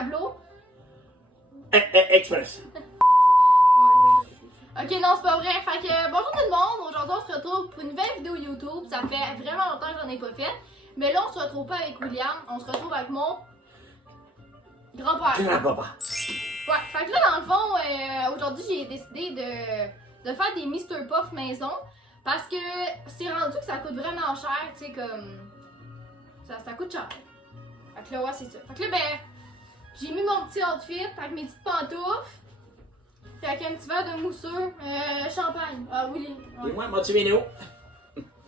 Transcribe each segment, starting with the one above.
tableau. Express. Ok, non, c'est pas vrai. Fait que bonjour tout le monde. Aujourd'hui, on se retrouve pour une nouvelle vidéo YouTube. Ça fait vraiment longtemps que j'en ai pas fait. Mais là, on se retrouve pas avec William. On se retrouve avec mon grand-père. Grand-papa. Ouais, fait que là, dans le fond, aujourd'hui, j'ai décidé de faire des Mr. Puff maison. Parce que c'est rendu que ça coûte vraiment cher. Tu sais, comme. Ça coûte cher. Fait que là, ouais, c'est ça. Fait que là, ben, j'ai mis mon petit outfit avec mes petites pantoufles. Puis avec un petit verre de mousseux, champagne. Ah oui. Et moi, Motivino.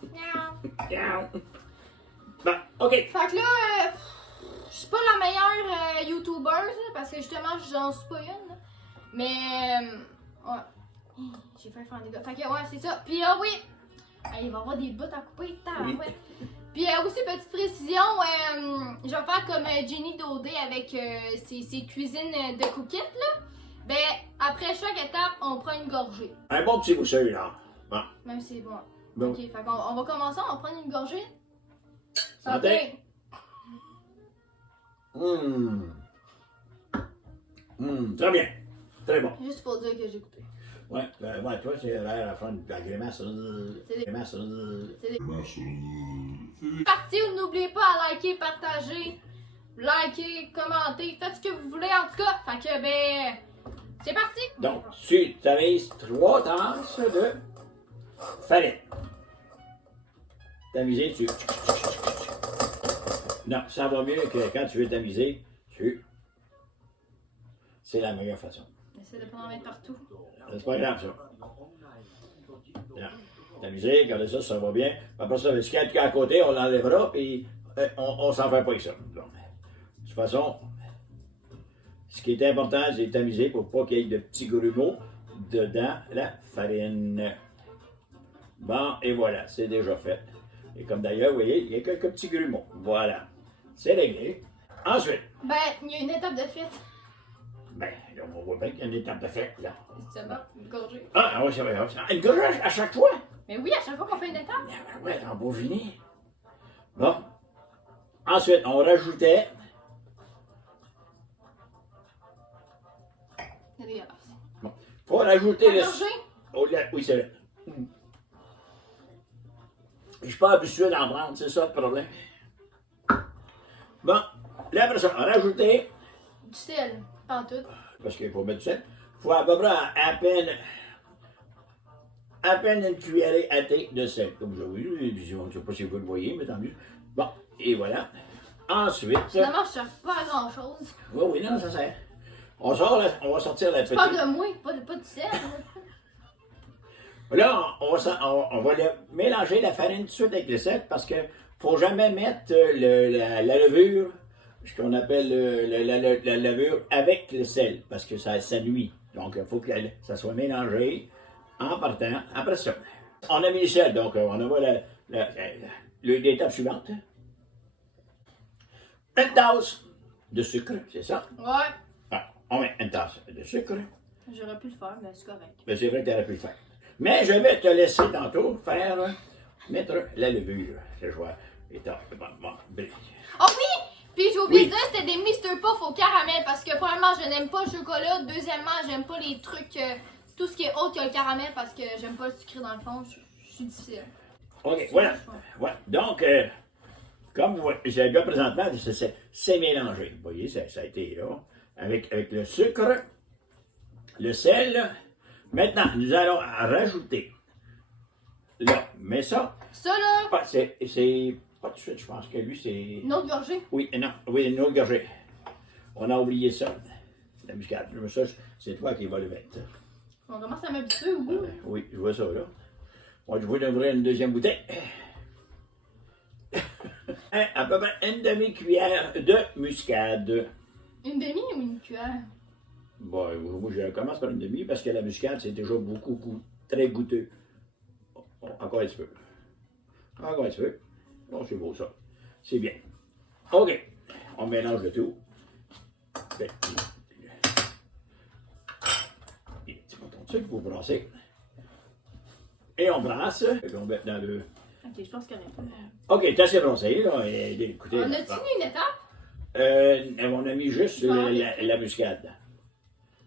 Miaou. Miaou. Bon, ok. Fait que là, je suis pas la meilleure YouTubeuse, là, parce que justement, j'en suis pas une. Là. Mais, ouais. J'ai fait faire des gars. Fait que, ouais, c'est ça. Puis, ah oui, il va y avoir des bouts à couper. Oui. Ouais. Puis, aussi, petite précision, je vais faire comme Jenny Dodé avec ses cuisines de cookit, là. Ben, après chaque étape, on prend une gorgée. Un bon petit mousseux, là. Bon. Même si c'est bon. Bon. Ok, fait qu'on on va commencer, on va prendre une gorgée. Santé. Très bien. Très bon. Juste pour dire que j'ai goûté. Ouais, ouais, toi, c'est l'air à faire la grimace. C'est des- Grimace. C'est parti, n'oubliez pas à liker, partager, liker, commenter, faites ce que vous voulez en tout cas. Fait que, ben, c'est parti. Donc, tu utilises 3 tasses de farine. Tamiser, tu... Non, ça va mieux que quand tu veux tamiser, c'est la meilleure façon. Essaye de pas en mettre partout. C'est pas grave, ça. Non. Tamiser, regardez ça, ça va bien. Après ça, ce qu'il y a à côté, on l'enlèvera, puis on s'en fait pas avec ça. Donc, de toute façon, ce qui est important, c'est de tamiser pour pas qu'il y ait de petits grumeaux dedans la farine. Bon, et voilà, c'est déjà fait. Et comme d'ailleurs, vous voyez, il y a quelques petits grumeaux. Voilà, c'est réglé. Ensuite, Ben, il y a une étape de fête. ben, là, on voit bien qu'il y a une étape de fête, là. C'est bon, une gorgée. Ah, oui, c'est vrai. Une gorgée à chaque fois? Mais oui, à chaque fois qu'on fait une étape. Ah, ben ouais, en beau vini. Bon. Ensuite, on rajoutait C'est dégueulasse. faut rajouter La le... gorgée? Oh, là, oui, c'est vrai. Je suis pas habitué d'en prendre, c'est ça le problème. Bon, là, après ça, rajouter, Du sel, pas tout. parce qu'il faut mettre du sel, il faut à peu près à peine une cuillerée à thé de sel, comme je vous dis. Je ne sais pas si vous le voyez, mais tant mieux. Bon, et voilà. Ensuite, Finalement, je sers pas à grand chose. oui, oui, non, ça sert. On sort, là, on va sortir la Je petite... parle de moi, pas du sel. Là, on va mélanger la farine tout de suite avec le sel parce qu'il ne faut jamais mettre la levure, ce qu'on appelle la levure avec le sel parce que ça nuit. Donc, il faut que ça soit mélangé en partant. Après ça, on a mis le sel, donc on envoie l'étape suivante. Une tasse de sucre, c'est ça? Ouais. Ah, on met une tasse de sucre. J'aurais pu le faire, mais c'est correct. Ben, c'est vrai que tu aurais pu le faire. Mais je vais te laisser tantôt mettre la levure. Je vois. Oh oui! Puis j'ai oublié Oui. de dire, c'était des Mr. Puff au caramel parce que premièrement, je n'aime pas le chocolat. Deuxièmement, j'aime pas les trucs, tout ce qui est autre que le caramel parce que j'aime pas le sucré dans le fond. Je suis difficile. OK, voilà. Ouais. Donc, comme vous voyez, là, présentement, c'est mélangé. Vous voyez, ça a été là. Avec le sucre, le sel. Maintenant, nous allons rajouter. Là, mais ça, Ça là, c'est pas tout de suite, je pense que lui, c'est. une autre gorgée. Oui, non, oui, une autre gorgée. On a oublié ça. La muscade. Mais ça, c'est toi qui vas le mettre. On commence à m'habituer au goût. Oui, je vois ça là. Moi, je vais ouvrir une deuxième bouteille. À peu près une demi-cuillère de muscade. Une demi ou une cuillère? Bon, moi, je commence par une demi parce que la muscade, c'est déjà très goûteux. Encore un petit peu. Encore un petit peu. Bon, c'est beau ça. C'est bien. OK. On mélange le tout. Et un petit bouton de sucre pour brasser. Et on brasse. Et on met dans le... Ok, je pense qu'il y en a pas. OK, t'as assez brassé, là. Et, écoutez, On a-tu mis une étape? On a mis juste la muscade.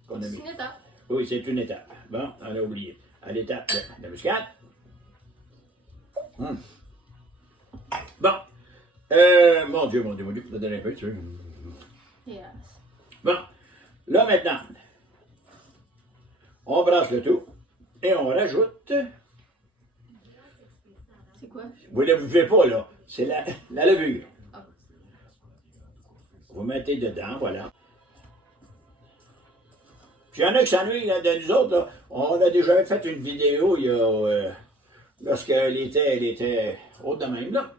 Qu'on a C'est mis. une étape. Oui, c'est une étape. Bon, on a oublié. À l'étape de la muscade. Hum. Bon. Mon Dieu, je vais te donner un peu, tu veux. Yes. Bon. Là, maintenant, on brasse le tout et on rajoute. C'est quoi? Vous ne le buvez pas, là. C'est la levure. Ah. Vous mettez dedans, voilà. Puis il y en a qui s'ennuient de nous autres. Là. On a déjà fait une vidéo il y a, lorsqu'elle était haute de même, là.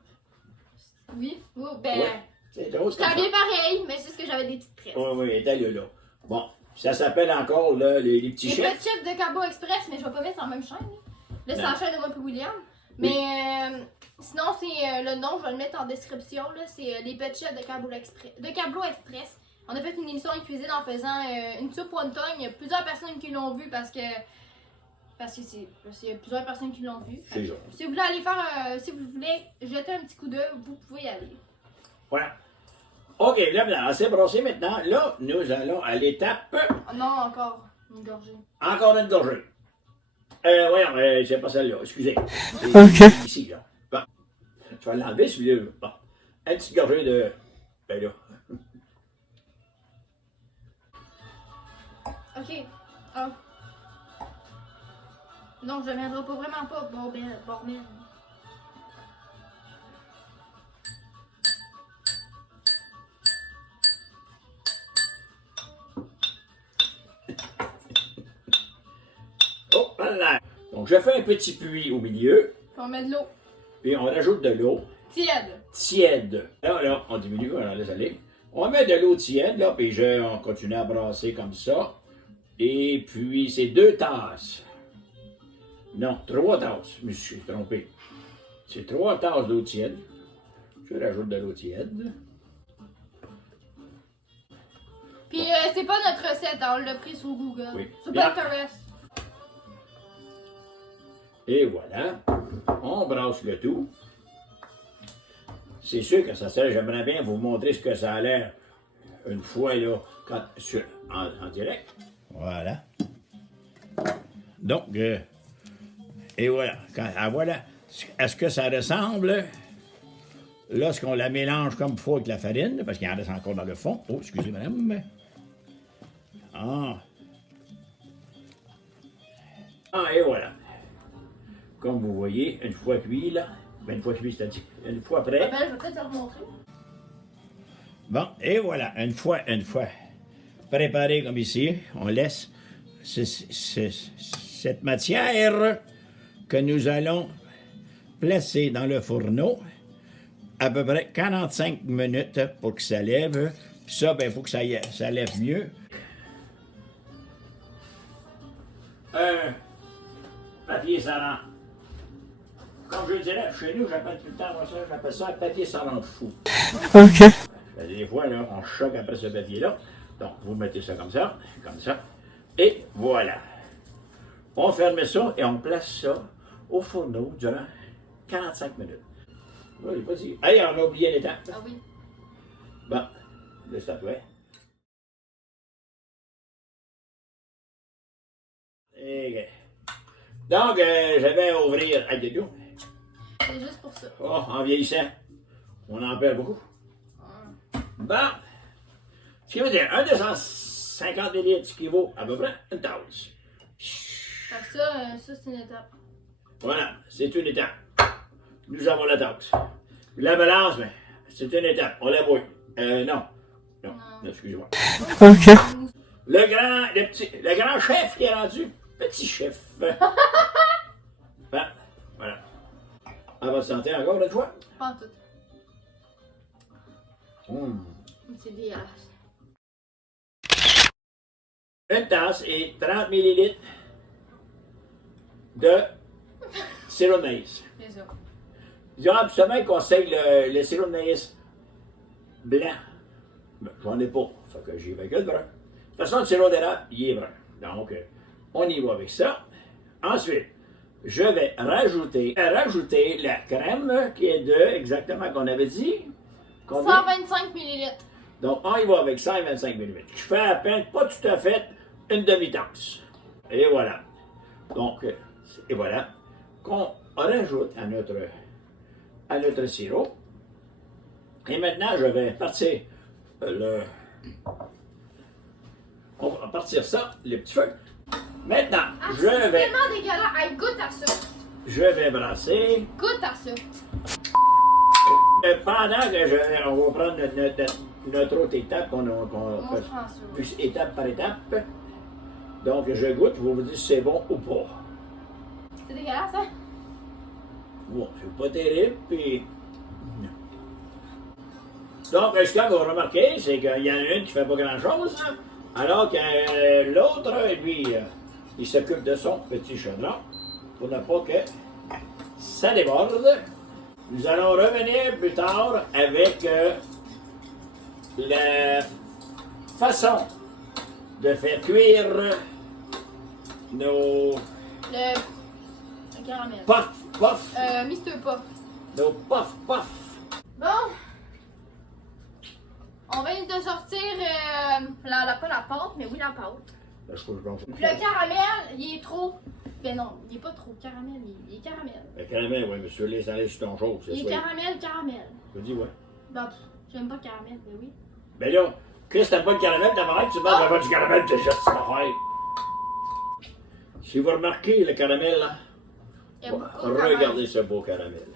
Oui. Oh, ben. Ouais. C'était haute J'étais comme ça. habillée pareil, mais c'est juste que j'avais des petites tresses. Oui, elle était là. Bon, ça s'appelle encore là, les petits Les chefs. petits chefs de Cabo Express, mais je vais pas mettre sur la même chaîne. Là, c'est Non. la chaîne de moi et William. Mais sinon, c'est le nom, je vais le mettre en description. Là, c'est les petits chefs de Cabo Express. On a fait une émission en cuisine en faisant une soupe wonton. Il y a plusieurs personnes qui l'ont vu parce qu'il y a plusieurs personnes qui l'ont vu. C'est ça. Si vous voulez aller faire, si vous voulez jeter un petit coup d'œil, vous pouvez y aller. Voilà. OK, là, maintenant, c'est brossé maintenant. Là, nous allons à l'étape. Oh, non, encore une gorgée. Encore une gorgée. Voyons, c'est pas celle-là, excusez. C'est OK. ici, là. Bon. Tu vas l'enlever, celui-là. Bon. Une petite gorgée de. Ben là. Ok. Ah. Non, je ne viendrai pas vraiment pas. Bordel. Oh, voilà. Donc, je fais un petit puits au milieu, Puis on met de l'eau puis on rajoute de l'eau tiède. tiède. Là, on diminue, on laisse aller. On met de l'eau tiède, là, puis on continue à brasser comme ça. Et puis, c'est 2 tasses. Non, 3 tasses. Je me suis trompé. C'est 3 tasses d'eau tiède. Je rajoute de l'eau tiède. Puis c'est pas notre recette, hein, on l'a pris sur Google. Oui. Sur Bien. Pinterest. Et voilà. On brasse le tout. C'est sûr que ça sert. J'aimerais bien vous montrer ce que ça a l'air une fois là, en direct. Voilà. Donc, et voilà. Voilà. À ce que ça ressemble lorsqu'on la mélange comme il faut avec la farine, parce qu'il en reste encore dans le fond. Oh, excusez madame. Ah. Ah, et voilà. Comme vous voyez, une fois cuit, là, une fois cuit, c'est-à-dire une fois prêt. Ben, je vais peut-être te le remontrer. Bon, et voilà, une fois préparé comme ici, on laisse cette matière que nous allons placer dans le fourneau à peu près 45 minutes pour que ça lève. Puis ça, ben, il faut que ça lève mieux. Un papier salant. Comme je dirais, chez nous, j'appelle tout le temps ça, j'appelle ça un papier salant fou. OK. Des fois, là, on choque après ce papier-là. Donc, vous mettez ça. Et voilà. On ferme ça et on place ça au fourneau durant 45 minutes. Oui, vas-y. Allez, on a oublié l'étape. Ah oui. Bon, là, c'est à toi. Et, donc, je vais ouvrir. Allez, nous. C'est juste pour ça. Oh, en vieillissant, on en perd beaucoup. Bon, ce qui veut dire 250 ml qui équivaut à peu près une tasse. Fait que ça c'est une étape. Voilà, c'est une étape. Nous avons la tasse. La balance, mais c'est une étape. On la bouille. Non, excusez-moi. OK. Le grand chef qui est rendu petit chef. Bon, voilà. À votre santé encore une fois. Pas en tout. Mmh. C'est dégueulasse. Une tasse et 30 ml de sirop de maïs. C'est ça. Ils ont absolument conseillé le sirop de maïs blanc. Ben, j'en ai pas, fait que j'y vais que le brun. De toute façon, le sirop d'érable, il est brun. Donc, on y va avec ça. Ensuite, je vais rajouter la crème qui est de, exactement qu'on avait dit. Combien? 125 ml. Donc, on y va avec 125 mm. Je fais à peine, pas tout à fait, une demi-tasse. Et voilà. Donc, et voilà. Qu'on rajoute à notre sirop. Et maintenant, je vais partir on va partir ça, le petit feu. Maintenant, Ah, je c'est vais... tellement dégueulasse. Hey, goûte à ça. Je vais brasser. Goûte à ça. Pendant que on va prendre notre autre étape qu'on On fait prend ça. plus étape par étape. Donc, je goûte, vous me dites si c'est bon ou pas. C'est dégueulasse, hein? Bon, c'est pas terrible, puis... Donc, ce que vous remarquez, c'est qu'il y en a une qui fait pas grand-chose, hein, alors que l'autre, lui, il s'occupe de son petit chaudron pour ne pas que ça déborde. Nous allons revenir plus tard avec la façon de faire cuire nos Le caramel. puff, Mr. Puff. nos puff. Bon. On vient de sortir pas la pâte, mais oui la pâte. Là, je trouve que Le caramel, il est trop. Ben non, il est pas trop caramel, il est caramel. le caramel, oui, monsieur, les allés sur ton chose, c'est Il est ça. caramel. Je dis, ouais. Ben, j'aime pas le caramel, mais oui. Ben là, Chris, t'as pas de caramel, t'as marre, tu vas avoir du caramel, t'es juste ça faire. Si vous remarquez le caramel, là, Il y a beaucoup de caramel. regardez ce beau caramel.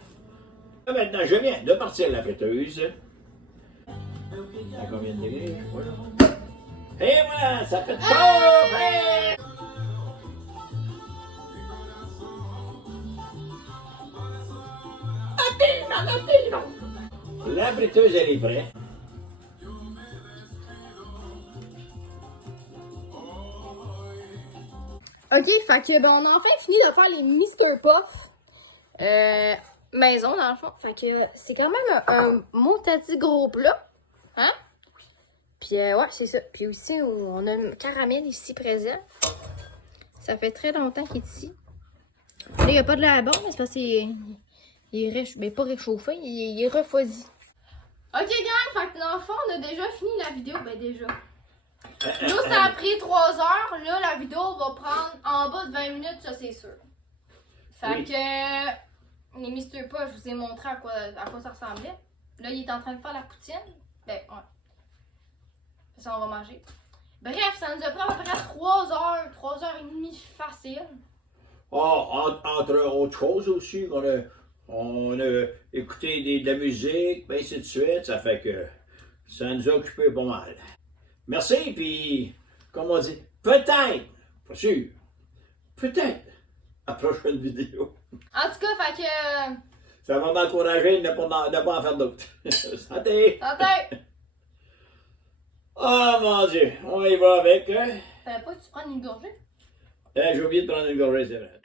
Là, maintenant, je viens de partir la friteuse. À combien de degrés? Voilà. Et voilà, ça fait chauffer! La friteuse, elle est prête. Ok, fait que ben on a enfin fini de faire les Mr. Puff maison dans le fond. Fait que c'est quand même un montati gros plat. Hein? Puis ouais, c'est ça. Puis aussi, on a un caramel ici présent. Ça fait très longtemps qu'il est ici. Là, il n'y a pas de la bombe, c'est parce qu'il est pas réchauffé, il est refroidi. Ok gang, fait que dans le fond, on a déjà fini la vidéo. Ben déjà. Nous, ça a pris 3 heures. Là, la vidéo va prendre en bas de 20 minutes, ça c'est sûr. Fait Oui. que les Mr. Puff, je vous ai montré à quoi ça ressemblait. Là, il est en train de faire la poutine. Ben, ouais. Ça, on va manger. Bref, ça nous a pris à peu près 3 heures, 3 heures et demie facile. Entre autres choses aussi, on a écouté de la musique, ben ainsi de suite, ça fait que ça nous a occupé pas mal. Merci, puis, comme on dit, peut-être, pas sûr, peut-être, à la prochaine vidéo. En tout cas, fait que... Ça va m'encourager de ne pas en faire d'autres. Santé! Santé! Oh mon Dieu, on y va avec. T'avais pas que tu prennes une gorgée? J'ai oublié de prendre une gorgée, c'est vrai.